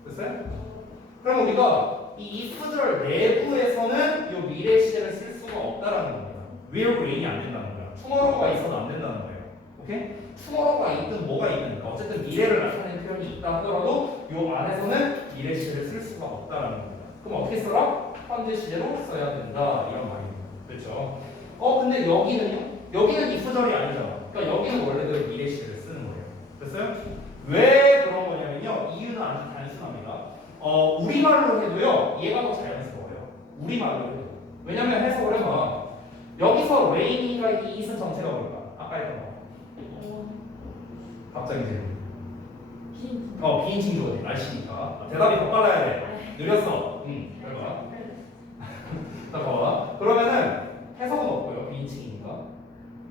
됐어요? 그럼 우리가 이 if절 내부에서는 이 미래 시제를 쓸 수가 없다라는 겁니다. will rain이 안 된다는 거야. tomorrow가 있어도 안 된다는 거예요. 오케이? tomorrow가 있든 뭐가 있든 어쨌든 미래를 나타내는 표현이 있다 하더라도 이 안에서는 미래 시제를 쓸 수가 없다라는 겁니다. 그럼 어떻게 써라? 현재 시제로 써야 된다 이런 말입니다. 그렇죠? 근데 여기는요? 여기는 if절이 아니잖아. 그러니까 여기는 원래대로 미래 시제를 쓰는 거예요. 됐어요? 왜 그런 거냐면요. 이유는 아주 단순합니다. 우리말로 해도요. 얘가 더 자연스러워요. 우리말로 해도. 왜냐면 해석을 해봐. 여기서 rain이가 이 it은 정체가 뭘까? 아까 했던 거. 갑자기 질문. 비인칭 주어지. 날씨니까. 대답이 더 빨라야 돼. 느렸어. 잘 봐. 자, 봐봐. 그러면은 해석은 없고요. 비인칭이니까.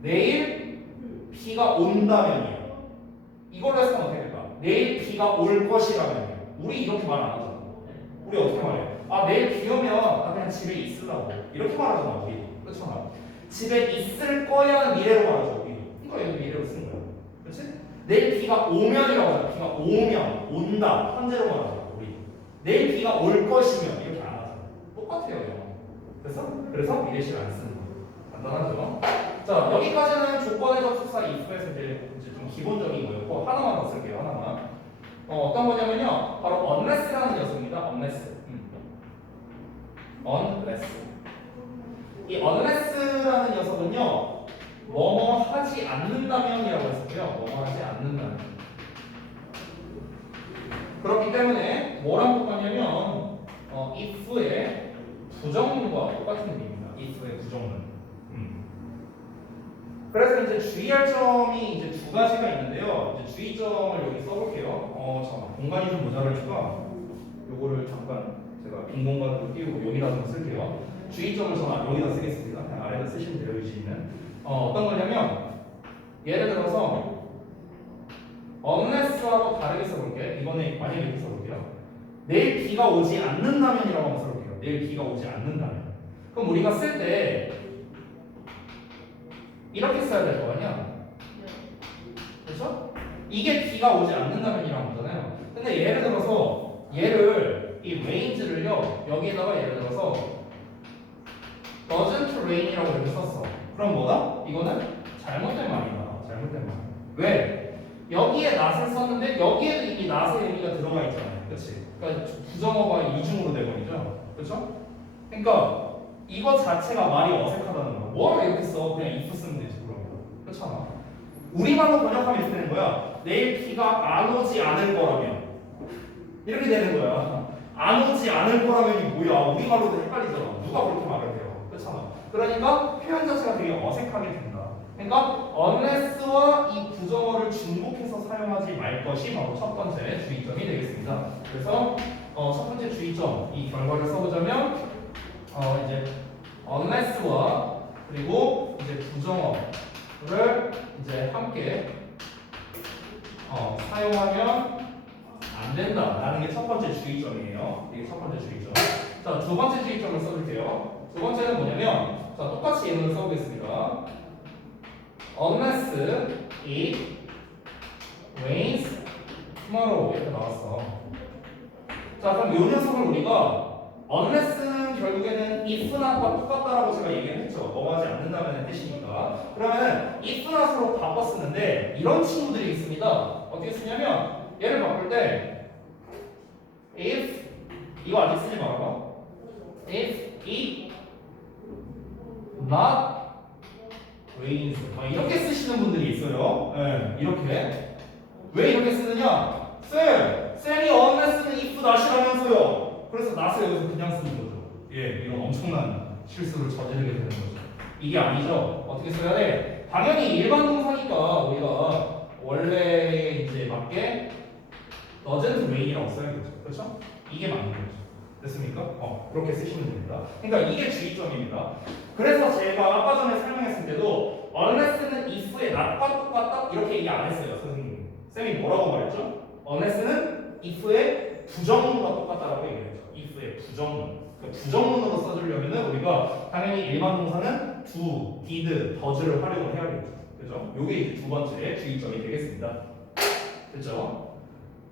내일 비가 온다면이요. 이걸로 해석은 어떻게 될까? 내일 비가 올 것이라면요. 우리 이렇게 말 안 하잖아. 우리 어떻게 말해? 내일 비 오면 나 그냥 집에 있으려고. 이렇게 말하잖아, 우리. 그렇잖아. 집에 있을 거야 미래로 말하죠, 우리. 그러니까 여기 미래로 쓰는 거야. 그렇지? 내일 비가 오면이라고 하잖아. 비가 오면, 온다. 현재로 말하잖아, 우리. 내일 비가 올 것이면 이렇게 안 하잖아. 똑같아요, 형. 그래서 미래시를 안 쓰는 거예요. 간단하죠? 자, 여기까지는 조건의 접속사 if에서 이제 좀 기본적인 거였고 하나만 더 쓸게요. 하나만. 어떤 거냐면요. 바로 unless라는 녀석입니다. unless. unless. 이 unless라는 녀석은요. 뭐뭐 하지 않는다면이라고 했었고요. 뭐뭐 하지 않는다면. 그렇기 때문에 뭐랑 똑같냐면 if의 부정문과 똑같은 의미입니다. if의 부정문. 그래서 이제 주의할 점이 이제 두 가지가 있는데요. 이제 주의점을 여기 써볼게요. 잠깐 공간이 좀 모자라니까 요거를 잠깐 제가 빈 공간으로 띄우고 여기다 좀 쓸게요. 주의점을 저는 여기다 쓰겠습니다. 그냥 아래다 쓰시면 돼요. 유지는 어떤 거냐면 예를 들어서 unless하고 다르게 써볼게. 이번에 만약에 이렇게 써볼게요. 내일 비가 오지 않는다면이라고 한번 써볼게요. 내일 비가 오지 않는다면. 그럼 우리가 쓸 때 이렇게 써야 될 거 아니야? 그렇죠? 이게 비가 오지 않는다면이라는 거잖아요. 근데 예를 들어서 얘를 이 range를요 여기에다가 예를 들어서 doesn't rain이라고 이렇게 썼어. 그럼 뭐다? 이거는 잘못된 말이다. 잘못된 말. 왜? 여기에 not을 썼는데 여기에도 이미 not의 의미가 들어가 있잖아요. 그렇지? 그러니까 부정어가 이중으로 돼버리죠. 그렇죠? 그러니까 이거 자체가 말이 어색하다는 거야. 뭐하러 이렇게 써? 그냥 if 쓰면 되지 그러면. 그렇잖아. 우리말로 번역하면 이렇게 되는 거야. 내일 비가 안 오지 않을 거라면 이렇게 되는 거야. 안 오지 않을 거라면이 뭐야? 우리말로도 헷갈리잖아. 누가 그렇게 말을 해요? 그렇잖아. 그러니까 표현 자체가 되게 어색하게 된다. 그러니까 unless와 이 부정어를 중복해서 사용하지 말 것이 바로 첫 번째 주의점이 되겠습니다. 그래서 첫 번째 주의점 이 결과를 써보자면 이제 unless와 그리고 이제 부정어를 이제 함께 사용하면 안 된다라는 게 첫 번째 주의점이에요. 이게 첫 번째 주의점. 자, 두 번째 주의점을 써줄게요. 두 번째는 뭐냐면, 자, 똑같이 예문을 써보겠습니다. Unless it rains tomorrow 이렇게 나왔어. 자, 그럼 이 녀석을 우리가 unless는 결국에는 ifnot과 똑같다라고 제가 얘기를 했죠. 뭐가 하지 않는다는 뜻이니까. 그러면은 ifnot으로 바꿔 쓰는데 이런 친구들이 있습니다. 어떻게 쓰냐면 얘를 바꿀 때 if 이거 아직 쓰지 말아봐. if it not rains 막 이렇게 쓰시는 분들이 있어요. 네, 이렇게. 왜 이렇게 쓰느냐? 쌤이 unless는 if not이라면서요. 그래서 not을 여기서 그냥 쓰는 거죠. 예, 이런 엄청난 실수를 저지르게 되는 거죠. 이게 아니죠. 어떻게 써야 돼? 당연히 일반 동사니까 우리가 원래 이제 맞게 doesn't rain이라고 써야겠죠. 그렇죠? 이게 맞는 거죠. 됐습니까? 그렇게 쓰시면 됩니다. 그러니까 이게 주의점입니다. 그래서 제가 아까 전에 설명했을 때도 unless는 if의 not과 똑같다 이렇게 얘기 안 했어요, 선생님. 쌤이 뭐라고 말했죠? unless는 if의 부정문과 똑같다라고 얘기했죠. if의 부정문. 그러니까 부정문으로 써주려면은 우리가 당연히 일반 동사는 do, did, does를 활용을 해야겠죠. 그죠? 요게 이제 두 번째 주의점이 되겠습니다. 됐죠?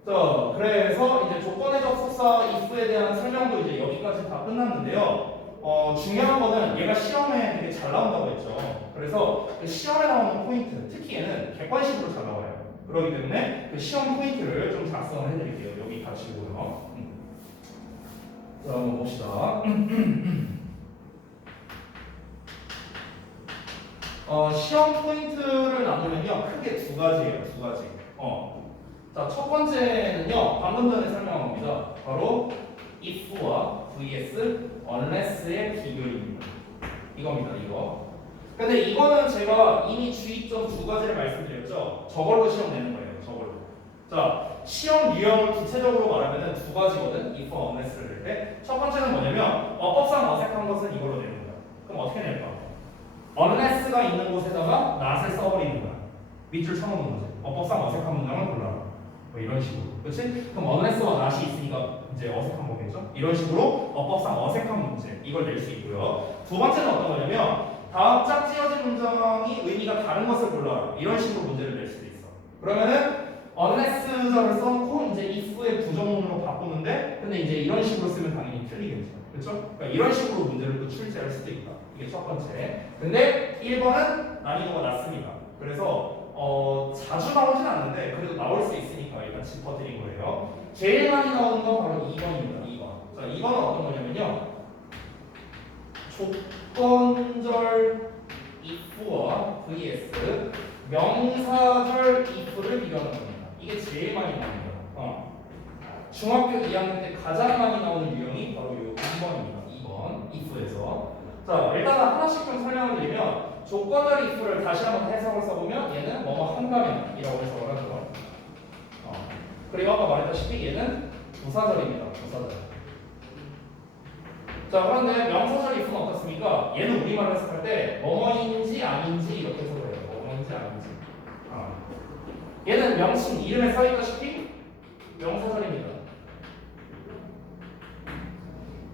자, 그래서 이제 조건의 접속사 if에 대한 설명도 이제 여기까지 다 끝났는데요. 중요한 거는 얘가 시험에 되게 잘 나온다고 했죠. 그래서 그 시험에 나오는 포인트, 특히 얘는 객관식으로 잘 나와요. 그렇기 때문에 그 시험 포인트를 좀 작성을 해드릴게요. 여기 같이 보고요. 자, 한번 봅시다. 시험 포인트를 나누면요, 크게 두 가지예요. 두 가지. 자, 첫 번째는요, 방금 전에 설명한 겁니다. 바로 if와 vs unless의 비교입니다. 이겁니다, 이거. 근데 이거는 제가 이미 주의점 두 가지를 말씀드렸죠. 저걸로 시험 내는 거예요, 저걸로. 자, 시험 유형을 구체적으로 말하면 두 가지거든, if와 unless를 낼 때. 첫 번째는 뭐냐면, 어법상 어색한 것은 이걸로 내는 거야. 그럼 어떻게 낼까? unless가 있는 곳에다가 not을 써버리는 거야. 밑줄 쳐놓는 거지. 어법상 어색한 문장을 골라라. 뭐 이런 식으로. 그렇지? 그럼 unless와 not이 있으니까 이제 어색한 거겠죠? 이런 식으로 어법상 어색한 문제 이걸 낼 수 있고요. 두 번째는 어떤 거냐면 다음 짝지어진 문장이 의미가 다른 것을 골라라. 이런 식으로 문제를 낼 수도 있어. 그러면은 unless절을 써놓고 이제 if의 부정문으로 바꾸는데 근데 이제 이런 식으로 쓰면 당연히 틀리겠죠. 그렇죠? 그러니까 이런 식으로 문제를 또 출제할 수도 있다. 이게 첫 번째. 근데 1번은 난이도가 낮습니다. 그래서 자주 나오진 않는데 그래도 나올 수 있으니까 일단 짚어드린 거예요. 제일 많이 나오는 건 바로 2번입니다. 2번. 자, 2번은 어떤 거냐면요. 조건절 if와 vs 명사절 if를 비교하는 겁니다. 이게 제일 많이 나옵니다. 중학교 2학년 때 가장 많이 나오는 유형이 바로 이 2번입니다. 2번 if에서. 자, 일단 하나씩 좀 설명을 드리면 조건절 if를 다시 한번 해석을 써보면 얘는 뭐뭐 한다면이라고 해석을 하죠. 그리고 아까 말했다시피 얘는 부사절입니다. 부사절. 자, 그런데 명사절 if는 어떻습니까? 얘는 우리말로 해석할 때 뭐뭐인지 아닌지 이렇게 해석을 해요. 뭐뭐인지 아닌지. 얘는 명칭 이름에 써있다시피 명사절입니다.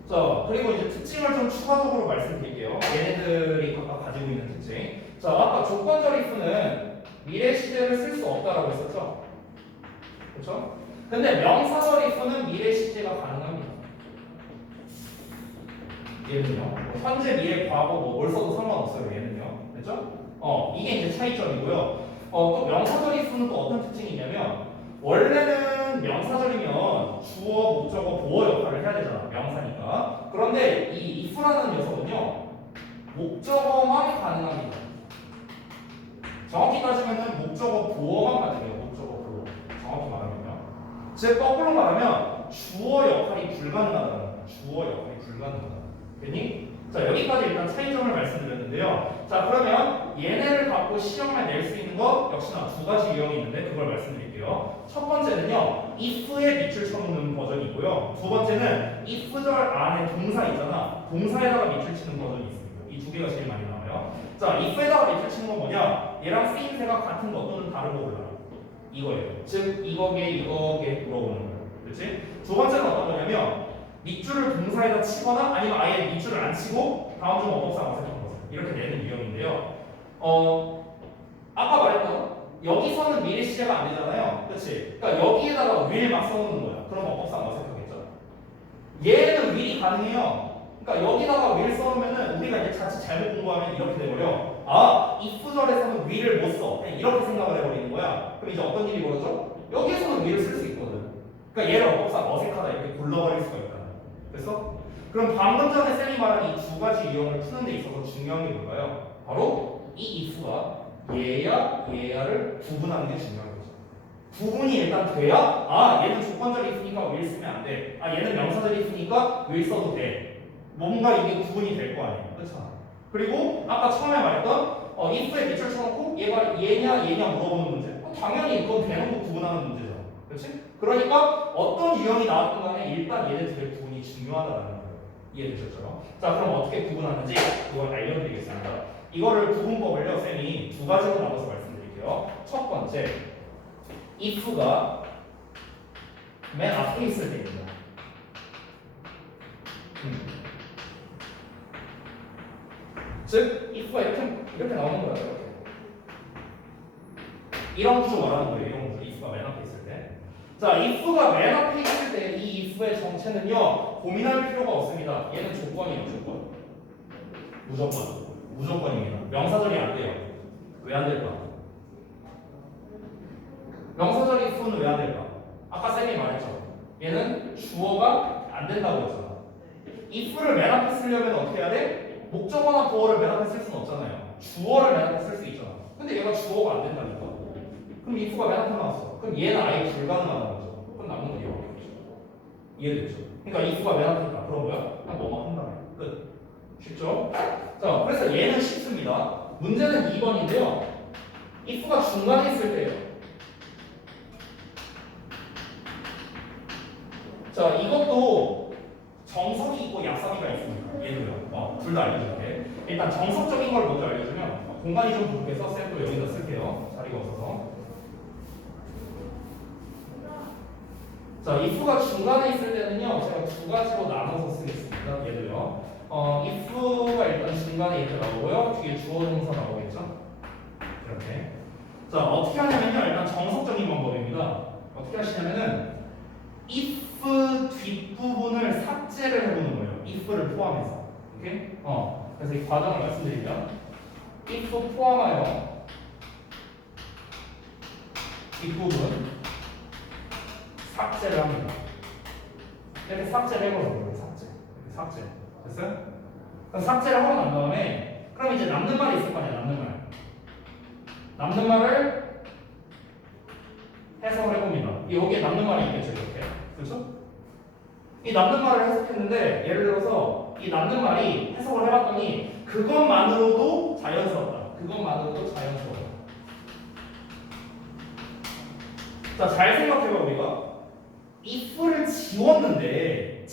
자, 그리고 이제 특징을 좀 추가적으로 말씀드릴게요. 얘네들이 각각 가지고 있는 특징. 자, 아까 조건절 if는 미래 시제를 쓸 수 없다라고 했었죠. 그렇죠? 근데 명사절 if는 미래 시제가 가능합니다. 얘는요. 현재, 미래, 과거 뭘 써도 상관없어요. 얘는요. 그렇죠? 이게 이제 차이점이고요. 또 명사절 if는 또 어떤 특징이 있냐면 원래는 명사절이면 주어, 목적어, 보어 역할을 해야 되잖아. 명사니까. 그런데 이 if라는 녀석은요. 목적어만 가능합니다. 정확히 따지면은 목적어, 보어만 가능해요. 목적어, 보어. 정확히 말하면요. 즉 거꾸로 말하면 주어 역할이 불가능하다는 거야. 주어 역할이 불가능하다. 됐니? 자, 여기까지 일단 차이점을 말씀드렸는데요. 자, 그러면 얘네를 갖고 시험에 낼 수 있는 것 역시나 두 가지 유형이 있는데 그걸 말씀드릴게요. 첫 번째는요, if에 밑줄 쳐놓는 버전이 있고요. 두 번째는 if절 안에 동사 있잖아. 동사에다가 밑줄 치는 버전이 있습니다. 이 두 개가 제일 많이 나와요. 자, if에다가 밑줄 치는 건 뭐냐? 얘랑 쓰임새가 같은 것 또는 다른 거 골라라. 이거예요. 즉, 이거게 물어보는 거예요. 그렇지? 두 번째는 어떤 거냐면 밑줄을 동사에다 치거나 아니면 아예 밑줄을 안 치고 다음 중 어법상 어색한 것을 이렇게 내는 유형인데요. 아까 말했던 여기서는 미리 시제가 안 되잖아요. 그렇지? 그러니까 여기에다가 will 막 써놓는 거야. 그럼 어법상 어색하겠죠. 얘는 will이 가능해요. 그러니까 여기다가 will 써놓으면은 우리가 이제 자칫 잘못 공부하면 이렇게 돼버려. 아, if 절에서는 will을 못 써. 그냥 이렇게 생각을 해버리는 거야. 그럼 이제 어떤 일이 벌어져? 여기에서는 will을 쓸 수 있거든. 그러니까 얘를 어법상 어색하다 이렇게 굴러버릴 수가 있다. 그래서 그럼 방금 전에 쌤이 말한 이 두 가지 유형을 푸는 데 있어서 중요한 게 뭘까요? 바로 이 if가 얘야 얘야를 구분하는 게 중요한 거죠. 구분이 일단 돼야 아 얘는 조건절이 있으니까 will 쓰면 안 돼. 아 얘는 명사절이 있으니까 will 써도 돼. 뭔가 이게 구분이 될 거 아니에요. 그렇죠? 그리고 아까 처음에 말했던 if에 밑줄 쳐놓고 얘가 얘냐 물어보는 문제. 당연히 그건 대놓고 구분하는 문제죠. 그렇지? 그러니까 어떤 유형이 나왔든 간에 일단 얘네들의 구분이 중요하다는 거예요. 이해되셨죠? 자 그럼 어떻게 구분하는지 그걸 알려드리겠습니다. 이거를 구분법을요 쌤이 두 가지로 나눠서 말씀드릴게요. 첫 번째 if가 맨 앞에 있을 때입니다. 즉 if가 이렇게 나오는 거예요. 이렇게. 이런 구조 말하는 거예요. 이런 구조 if가 맨 앞에 있을 때. 자 if가 맨 앞에 있을 때 이 if의 정체는요 고민할 필요가 없습니다. 얘는 조건이에요. 무조건입니다. 명사절이 안 돼요. 왜 안 될까? 명사절 if는 왜 안 될까? 아까 쌤이 말했죠. 얘는 주어가 안 된다고 했잖아. if를 맨 앞에 쓰려면 어떻게 해야 돼? 목적어나 보어를 맨 앞에 쓸 수는 없잖아요. 주어를 맨 앞에 쓸 수 있잖아. 근데 얘가 주어가 안 된다니까. 그럼 if가 맨 앞에 나왔어. 그럼 얘는 아예 불가능하다는 거죠. 그럼 남는 건 이거밖에 없죠. 이해되죠? 그러니까 if가 맨 앞에 있다. 그런 거야? 그냥 뭐만 한다며. 끝. 쉽죠? 자, 그래서 얘는 쉽습니다. 문제는 2번인데요. if가 중간에 있을 때예요. 자, 이것도 정석이 있고 약삭이가 있습니다. 얘도요. 둘 다 알려줄게. 일단 정석적인 걸 먼저 알려주면 공간이 좀 부족해서 쌤도 여기다 쓸게요. 자리가 없어서. 자, if가 중간에 있을 때는요. 제가 두 가지로 나눠서 쓰겠습니다. 얘도요. if가 일단 중간에 이렇게 나오고요. 뒤에 주어 동사 나오겠죠? 이렇게. 자, 어떻게 하냐면요. 일단 정석적인 방법입니다. 어떻게 하시냐면은 if 뒷부분을 삭제를 해보는 거예요. if를 포함해서. 오케이? 그래서 이 과정을 말씀드리면 if 포함하여 뒷부분 삭제를 합니다. 이렇게 삭제를 해보는 거예요. 삭제. 됐어요? 그럼 삭제를 하고 난 다음에 그럼 이제 남는 말이 있을 거 아니야. 남는 말을 해석을 해봅니다. 여기에 남는 말이 있겠죠. 이렇게. 그렇죠? 이 남는 말을 해석했는데 예를 들어서 이 남는 말이 해석을 해봤더니 그것만으로도 자연스럽다. 자, 잘 생각해봐 우리가 if를 지웠는데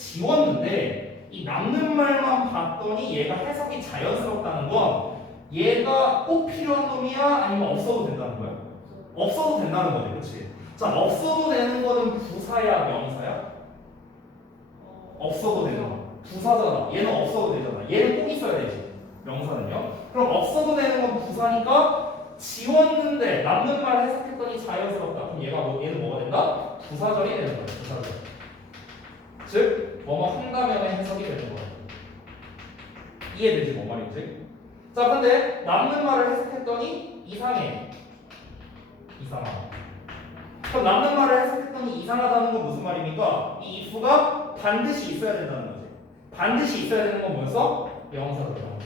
이 남는 말만 봤더니 얘가 해석이 자연스럽다는 건 얘가 꼭 필요한 놈이야 아니면 없어도 된다는 거야? 없어도 된다는 거지, 그렇지? 자, 없어도 되는 거는 부사야 명사야? 없어도 되는 거. 부사잖아. 얘는 없어도 되잖아. 얘는 꼭 있어야 되지. 명사는요. 그럼 없어도 되는 건 부사니까 지웠는데 남는 말 해석했더니 자연스럽다. 그럼 얘는 뭐가 된다? 부사절이 되는 거야. 부사절. 즉 뭐뭐 한다면의 해석이 되는 거야. 이해되지 뭔 말인지? 자, 근데 남는 말을 해석했더니 이상해. 그럼 남는 말을 해석했더니 이상하다는 건 무슨 말입니까? 이 if가 반드시 있어야 된다는 거지. 반드시 있어야 되는 건 뭐였어? 명사죠.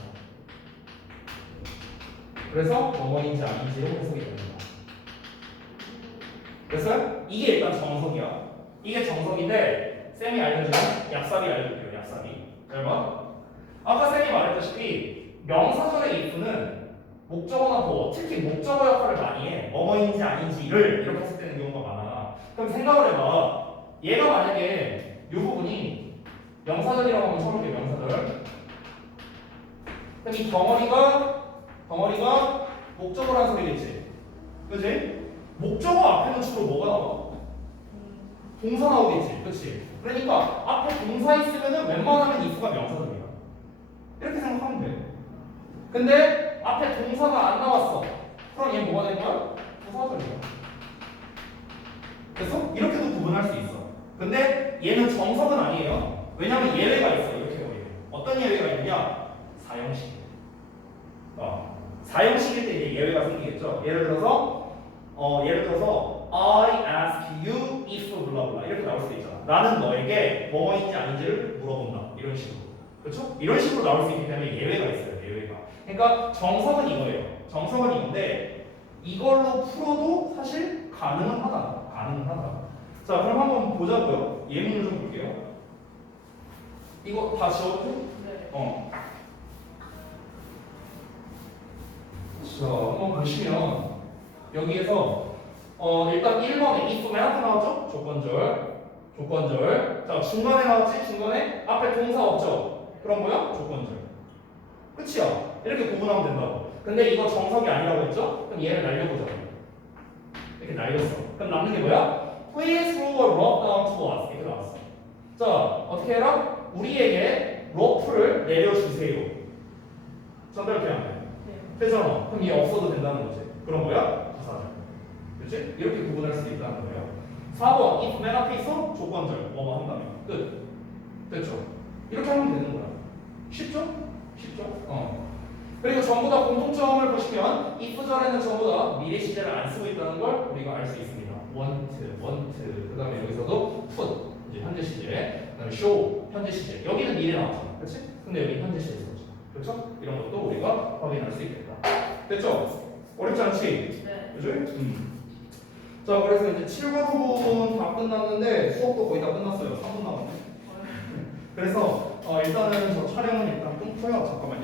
그래서 뭐뭐인지 아닌지로 해석이 됩니다. 그래서 이게 일단 정석이야. 이게 정석인데 쌤이 알려주는 약삽이 알려줄게요. 약삽이. 잘 봐. 아까 쌤이 말했다시피 명사절의 if는 목적어나 보어, 특히 목적어 역할을 많이 해. 뭐뭐인지 아닌지를 이렇게 해석되는 경우가 많아. 그럼 생각을 해봐. 얘가 만약에 이 부분이 명사절이라고 하면 쳐볼게. 명사절. 그럼 이 덩어리가 목적어라는 소리겠지. 그지? 목적어 앞에는 주로 뭐가 나와? 동사 나오겠지. 그치? 그러니까 앞에 동사 있으면은 웬만하면 if가 명사들이야. 이렇게 생각하면 돼. 근데 앞에 동사가 안 나왔어. 그럼 얘 뭐가 된 거야? 부사절이야. 그래서 이렇게도 구분할 수 있어. 근데 얘는 정석은 아니에요. 왜냐면 예외가 있어. 이렇게 해요. 어떤 예외가 있느냐? 사형식. 사형식일 때 이제 예외가 생기겠죠. 예를 들어서 I ask you if 블라블라 이렇게 나올 수도 있잖아. 나는 너에게 뭐뭐인지 아닌지를 물어본다. 이런 식으로. 그렇죠? 이런 식으로 나올 수 있기 때문에 예외가 있어요. 예외가. 그러니까 정석은 이거예요. 정석은 이건데 이걸로 풀어도 사실 가능은 하다. 가능은 하다. 자, 그럼 한번 보자고요. 예문을 좀 볼게요. 이거 다 지워도 돼? 네. 자, 한번 보시면 여기에서 일단 1번에 if 맨 앞에 나왔죠? 조건절. 자, 중간에 나왔지? 중간에 앞에 동사 없죠? 그럼 뭐야? 조건절. 끝이야. 이렇게 구분하면 된다고. 근데 이거 정석이 아니라고 했죠? 그럼 얘를 날려보자. 이렇게 날렸어. 그럼 남는 게 뭐야? Please throw a rope down to us. 이렇게 나왔어. 자, 어떻게 해라? 우리에게 로프를 내려주세요. 전달 그냥 돼. 되잖아. 그럼 얘 없어도 된다는 거지. 그럼 뭐야? 부사절. 그렇지? 이렇게 구분할 수도 있다는 거예요. 4번 if 맨 앞에 있어 조건절 뭐뭐 한다면 끝. 됐죠? 이렇게 하면 되는 거야. 쉽죠? 그리고 전부 다 공통점을 보시면 if절에는 전부 다 미래 시제를 안 쓰고 있다는 걸 우리가 알 수 있습니다. want. 그다음에 여기서도 put 이제 현재 시제. 그다음에 show 현재 시제. 여기는 미래 나왔잖아. 그렇지? 근데 여기 현재 시제 썼죠. 그렇죠? 이런 것도 우리가 확인할 수 있겠다. 됐죠? 어렵지 않지? 네. 그죠? 자, 그래서 이제 7번 부분 다 끝났는데 수업도 거의 다 끝났어요. 3분 남았네. 그래서 일단은 저 촬영은 일단 끊고요. 잠깐만요.